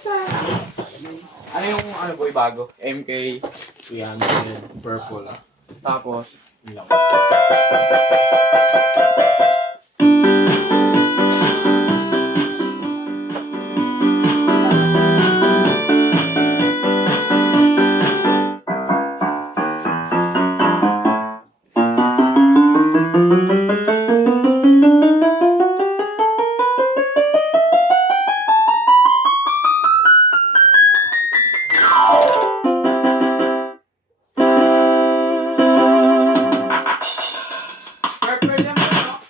Ano yung ano boy bago? MK 300 purple. Tapos yun lang. Purple lang ba, no?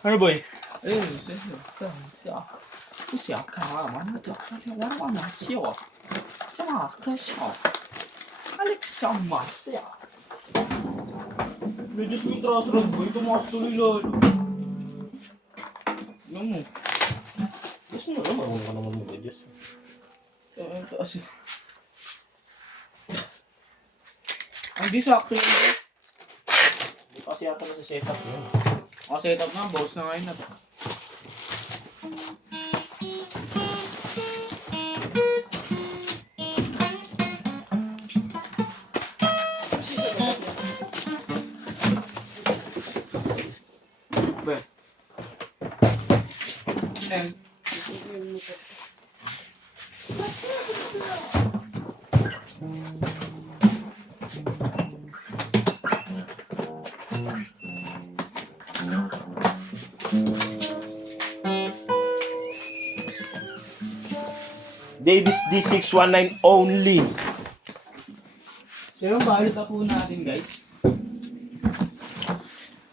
Ano boy? Ayun, siya. 不想干嘛呢？这昨天玩完了笑啊，什么可笑？Alik sama siya. Medyo sumitra sa boy, tumakas tuloy lalo. Ano mo? Gusto mo naman, marunong ka naman mag-adjust. Kasi... Hindi sakto yun. Hindi pa kasi yata na sa setup yun. Setup na, boss na ngayon na to. Then, Davis D619 only. so yung balot na po natin guys.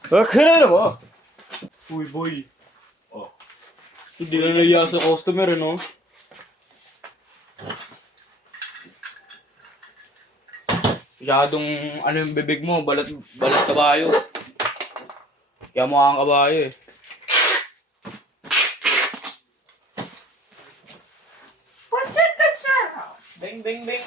그래 뭐. Uy boy. Oh. Hindi na naiya sa customer, no? Masyadong ano yung bibig mo, balat kabayo. Kaya mukha kang kabayo eh. Pancet ka sarap! Bing bing bing.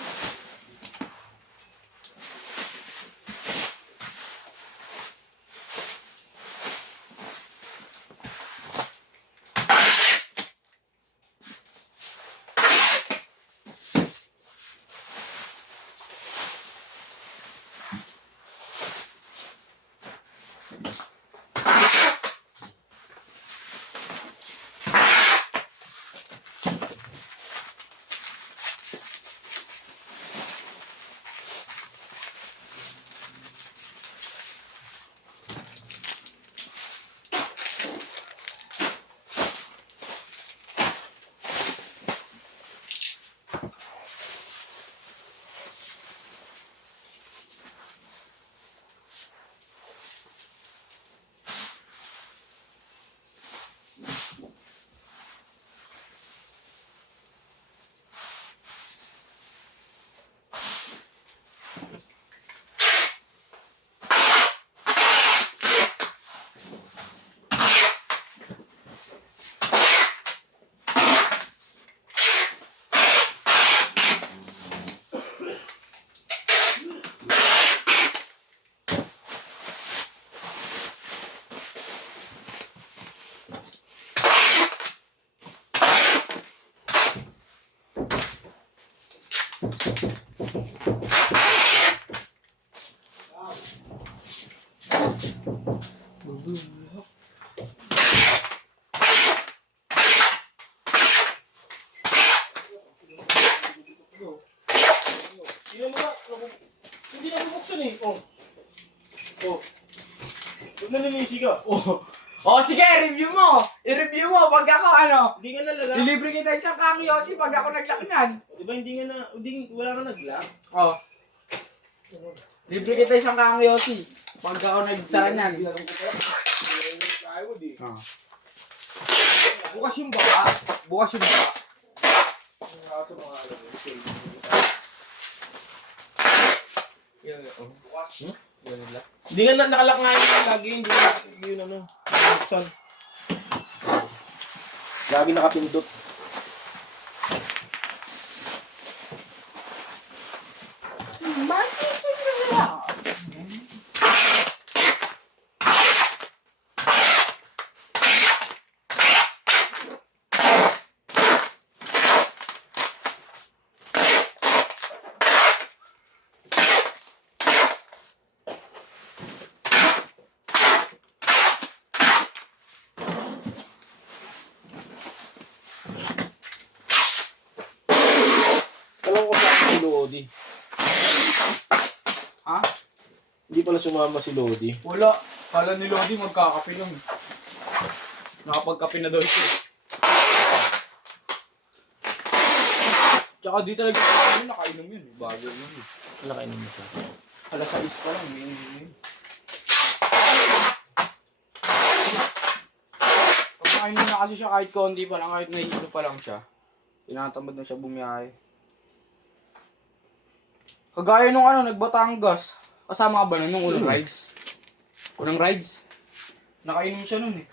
Hindi na bubuksan eh. Oh. Oh. Huwag na nanisi ka. Oh. Oh, sige, review mo! I-review mo pag ako ano. Hindi nga nalala. Ilibre kita isang kang Yossi pag ako nag-lock niyan. Diba hindi nga na, wala ka nag-lock? Oh. Libre kita isang kang Yossi pag ako nagsara niyan. Oh. Bukas yung baka. Bukas yung baka. Bukas. nila. Hindi nga nakalak nga yun lagi, hindi yun ano, buksan. Lagi nakapindot. Bakit sila? Alam ko sa si Lodi. Ha? Hindi pala sumama si Lodi. Wala. Kala ni Lodi magkakape lang. Nakapagkape na daw siya. Tsaka di talaga nakainom yun. Bago yun. Wala kayo naman siya. Alas 6 pa lang. May yun. Pag nakainom na kasi siya kahit konti pa lang, kahit nahihilo pa lang siya. Tinatamad na siya bumiyahe. Kagaya nung nagbatangas. Kasama ka ba nun nung unang rides? Unang rides? Nakainom siya nun eh.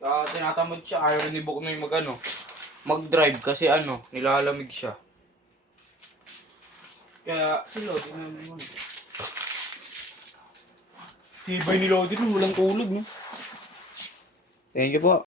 Kaya tinatamad siya, ayaw rin ni Bok na yung mag-drive kasi nilalamig siya. Kaya si Lodi na naman. Tibay ni Lodi nun, walang tulog no. Thank you po.